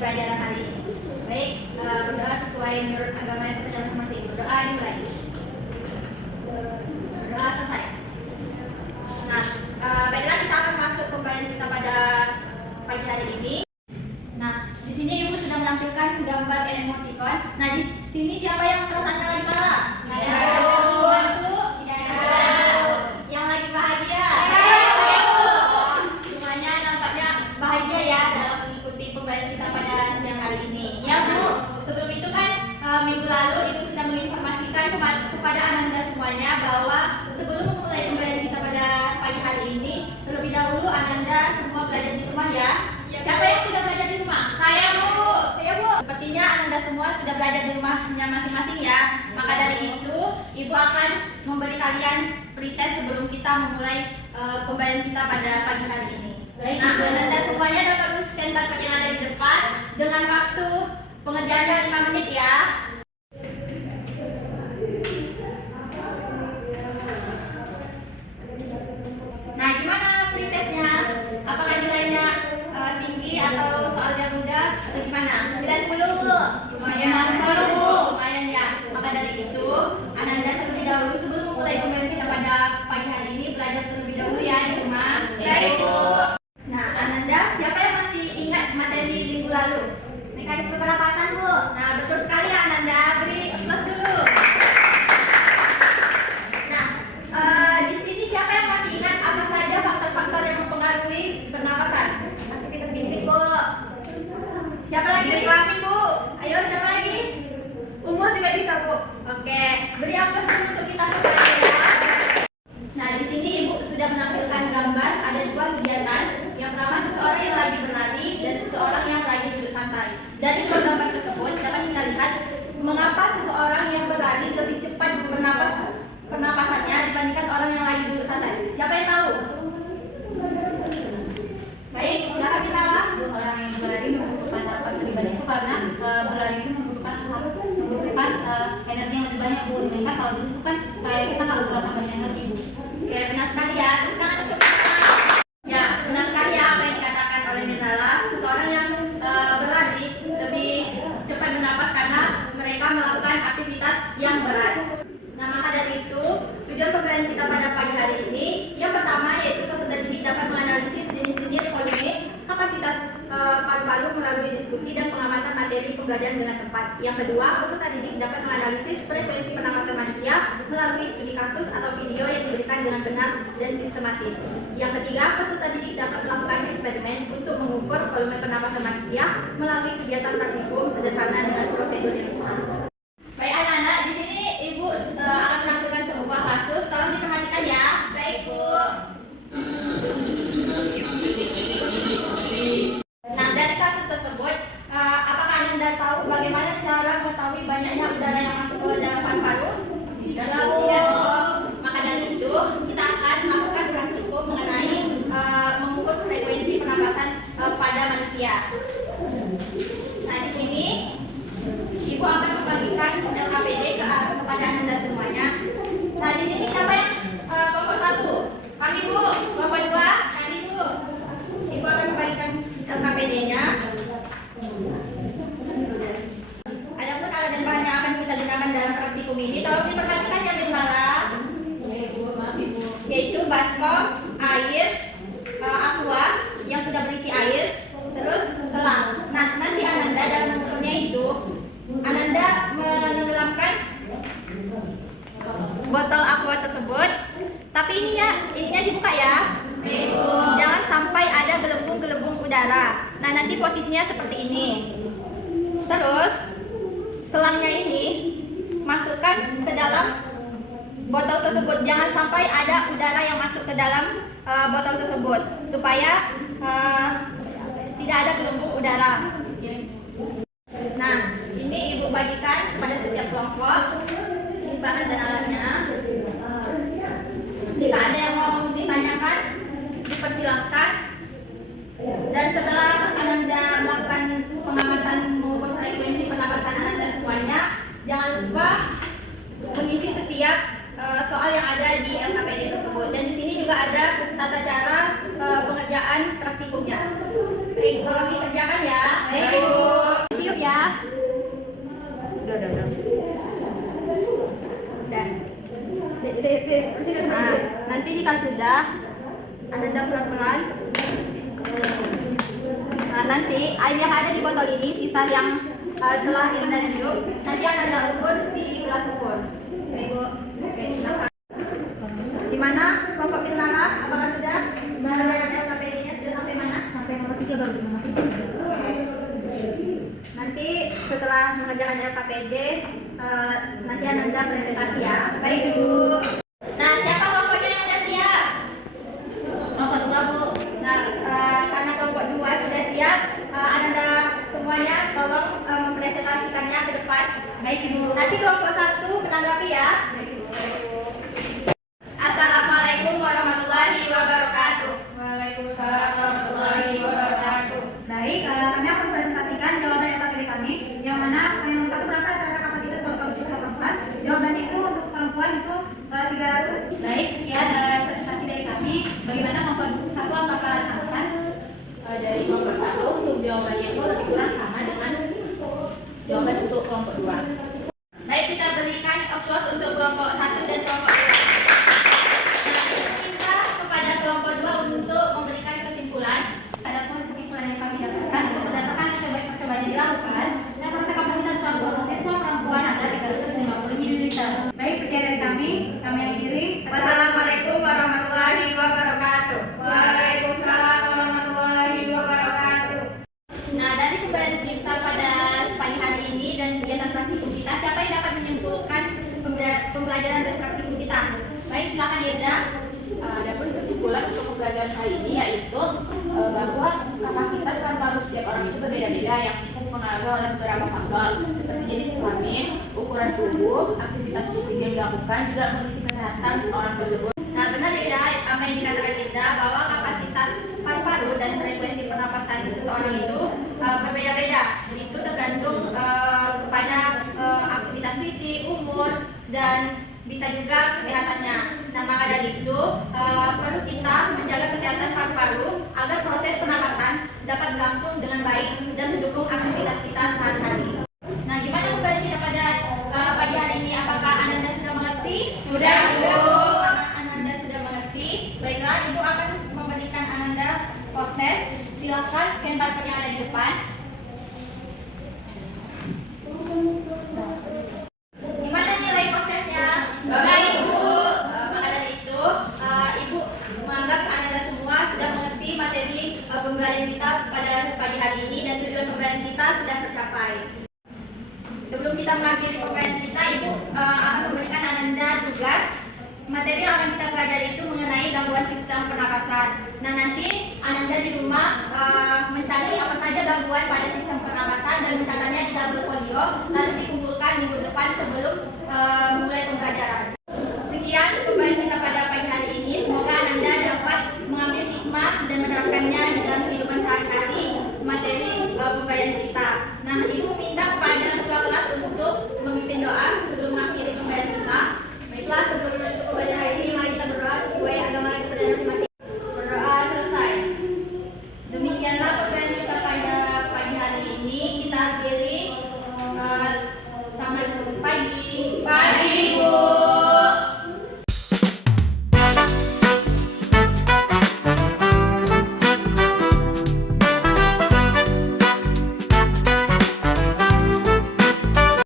pelajaran kali ini. Baik, berdoa sesuai menurut agama yang kita masing-masing. Berdoa dimulai. Berdoa selesai. Nah, baiklah kita akan masuk pembelajaran kita pada pagi hari ini. Nah, di sini ibu sudah menampilkan gambar emoticon. Nah, di sini siapa yang perasaannya lagi marah? Bantu? Yang lagi bahagia? Semuanya nampaknya bahagia ya dalam mengikuti pembelajaran kita pada siang hari ini. Ya, Bu. Sebelum itu kan minggu lalu ibu sudah menginformasikan kepada Ananda semuanya bahwa sebelum memulai pembelajaran kita pada pagi hari ini, terlebih dahulu Ananda semua belajar di rumah ya. Siapa yang sudah belajar di rumah? Saya, Bu. Saya, Bu. Sepertinya Ananda semua sudah belajar di rumahnya masing-masing ya. Maka dari itu, ibu akan memberi kalian pretest sebelum kita memulai pembelajaran kita pada pagi hari ini. Nah, Ananda semuanya dapat men-scan barcode yang ada di depan dengan waktu pengerjaannya 5 menit ya. Nah, gimana pretestnya? Apakah nilainya tinggi atau soalnya mudah atau gimana? 90, Bu. Lumayan, Bu. Lumayan ya. Maka dari itu, Ananda terlebih dahulu sebelum memulai pembelajaran kita pada pagi hari ini belajar terlebih dahulu ya di rumah. Baik, Bu. Nah, Ananda, siapa yang masih ingat materi minggu lalu? Mekanisme pernapasan, Bu. Nah, betul sekali ya Ananda. Beri applause dulu. Nah, di sini siapa yang masih ingat apa saja faktor-faktor yang mempengaruhi pernapasan? Aktivitas fisik, Bu. Siapa lagi? Kelamin, Bu. Ayo, siapa lagi? Umur juga bisa, Bu. Oke, beri applause dulu untuk kita semua ya. Nah, di sini Ibu sudah menampilkan gambar ada 2 kegiatan. Yang pertama seseorang yang lagi berlari dan seseorang yang lagi duduk santai. Dari 2 gambar tersebut dapat kita lihat mengapa seseorang yang berlari lebih cepat pernapasannya dibandingkan orang yang lagi duduk santai. Siapa yang tahu? Baik, silakan kita lah. Orang yang berlari membutuhkan napas lebih banyak itu karena berlari itu membutuhkan energi yang lebih banyak, Bu. Dibandingkan kalau dulu itu kan kayak kita nggak perlu namanya energi, Bu. Oke, benar sekali ya. Bukan untuk ya, benar sekali ya apa yang dikatakan oleh Nirala. Seseorang yang berlari lebih cepat bernapas karena mereka melakukan aktivitas yang berat. Nah, maka dari itu tujuan pembelajaran kita pada pagi hari ini yang pertama yaitu peserta didik dapat menganalisis jenis-jenis polemik, kapasitas paru-paru melalui diskusi dan pengamatan materi pembelajaran dengan tepat. Yang kedua, peserta didik dapat menganalisis frekuensi pernapasan manusia melalui studi kasus atau video yang diberikan dengan benar dan sistematis. Yang ketiga, peserta didik dapat melakukan eksperimen untuk mengukur volume pernapasan manusia melalui kegiatan praktikum sederhana dengan prosedur yang tepat. Baik anak-anak, di sini Ibu akan menampilkan sebuah kasus. Tolong diperhatikan ya. Baik, Bu. Nah, dari kasus tersebut, apakah Anda tahu bagaimana cara mengetahui banyaknya udara yang masuk ke dalam paru-paru? Maka dari itu, kita akan melakukan praktikum mengenai mengukur frekuensi pernapasan pada manusia. Nah, di sini Ibu akan membagikan LKPD kepada Anda semuanya. Nah, di sini siapa yang kelompok 1? Kami, Bu. Kelompok 2? Kami, Bu. Ibu akan membagikan LKPD-nya. Adapun alat dan bahan yang akan kita gunakan dalam praktikum ini, tolong diperhatikan ya, Bintara. Yaitu baskom, air, aqua yang sudah berisi air, terus selang. Nah, nanti Ananda dalam mengukurnya itu Ananda menenggelamkan botol aqua tersebut, tapi ininya dibuka ya. Jangan sampai ada gelembung-gelembung udara. Nah, nanti posisinya seperti ini. Terus selangnya ini masukkan ke dalam botol tersebut. Jangan sampai ada udara yang masuk ke dalam botol tersebut supaya tidak ada gelembung udara. Nah, ini Ibu bagikan kepada setiap kelompok. Ini bahan dan alatnya. Jika ada yang mau ditanyakan, dipersilahkan. Dan setelah Ananda melakukan pengamatan mengukur frekuensi pernapasan Ananda semuanya, jangan lupa mengisi setiap soal yang ada di LKPD tersebut. Dan di sini juga ada tata cara pengerjaan praktikumnya. Baik, tolong dikerjakan ya. Baik, Bu. Nah, nanti jika sudah, Ananda pelan-pelan. Nah, nanti air yang ada di botol ini, sisa yang telah Ananda tiup, nanti Ananda ukur di gelas ukur. Oke, Bu. Oke, silakan. Di mana kelompok Mirnala? Apakah sudah? Ada LKPD-nya sudah sampai mana? Sampai nomor 3 baru dimasukin. Oke. Nanti setelah mengerjakan LKPD, nanti Ananda presentasi ya. Baik, Bu. Nah, siapa kelompoknya yang sudah siap? Nomor 2, Bu. Nah, karena kelompok 2 sudah siap, Ananda semuanya tolong mempresentasikannya ke depan. Baik, Ibu. Nanti kelompok 1 menanggapi ya. Assalamualaikum warahmatullahi wabarakatuh. Waalaikumsalam warahmatullahi wabarakatuh. Baik, kami akan mempresentasikan jawaban LKPD kami, yang mana yang nomor 1 berapa rata-rata kapasitas perempuan siswa perempuan? Jawabannya itu untuk perempuan itu 300. Baik, sekian presentasi dari kami. Bagaimana kelompok 1 apakah ada tanggapan? Dari kelompok 1 untuk jawabannya itu lebih kurang sama dengan jawaban untuk kelompok 2. Baik, kita berikan applause untuk kelompok 1 dan kelompok 2. Nah, kita minta kepada kelompok 2 untuk memberikan kesimpulan. Adapun kesimpulan yang kami dapatkan itu berdasarkan percobaan yang dilakukan, rata-rata kapasitas siswa perempuan adalah 350 ml. Baik, sekian dari kami yang diri. Wassalamualaikum warahmatullahi wabarakatuh. Waalaikumsalam warahmatullahi wabarakatuh. Nah, dari kebaikan kita pada pagi hari ini dan kegiatan praktikum kita, siapa yang dapat menyimpulkan pembelajaran dan praktikum kita? Baik, silakan Irda. Adapun kesimpulan untuk pembelajaran kali ini yaitu bahwa kapasitas paru-paru setiap orang itu berbeda-beda yang bisa dipengaruhi oleh beberapa faktor seperti jenis kelamin, ukuran tubuh, aktivitas fisik yang dilakukan, juga kondisi kesehatan orang tersebut. Nah, benar ya apa yang dikatakan Irda bahwa kapasitas paru-paru dan frekuensi pernapasan seseorang itu berbeda-beda. Itu tergantung kepada aktivitas fisik, umur, dan bisa juga kesehatannya. Nah, maka dari itu perlu kita menjaga kesehatan paru-paru agar proses pernapasan dapat berlangsung dengan baik dan mendukung aktivitas kita sehari-hari. Nah, gimana pembelajaran kita pada pagi hari ini? Apakah Ananda sudah mengerti? Sudah, Bu. Ananda sudah mengerti. Baiklah, Ibu akan memberikan Ananda post test. Silakan scan barcode yang ada di depan. Gimana nilai post testnya? Baik, Bu. Maka dari itu, Ibu menganggap Ananda semua sudah mengerti materi pembelajaran kita pada pagi hari ini dan tujuan pembelajaran kita sudah tercapai. Sebelum kita mengakhiri pembelajaran kita, Ibu akan memberikan Ananda tugas. Materi yang akan kita pelajari itu mengenai gangguan sistem pernapasan. Nah, nanti Ananda di rumah mencari apa saja gangguan pada sistem pernapasan dan mencatatnya di tabel folio, lalu dikumpulkan minggu depan sebelum memulai pembelajaran. Sekian pembelajaran kita pada pagi hari ini. Semoga Ananda dapat mengambil hikmah dan menerapkannya di dalam kehidupan sehari-hari materi pembelajaran kita. Nah, Ibu minta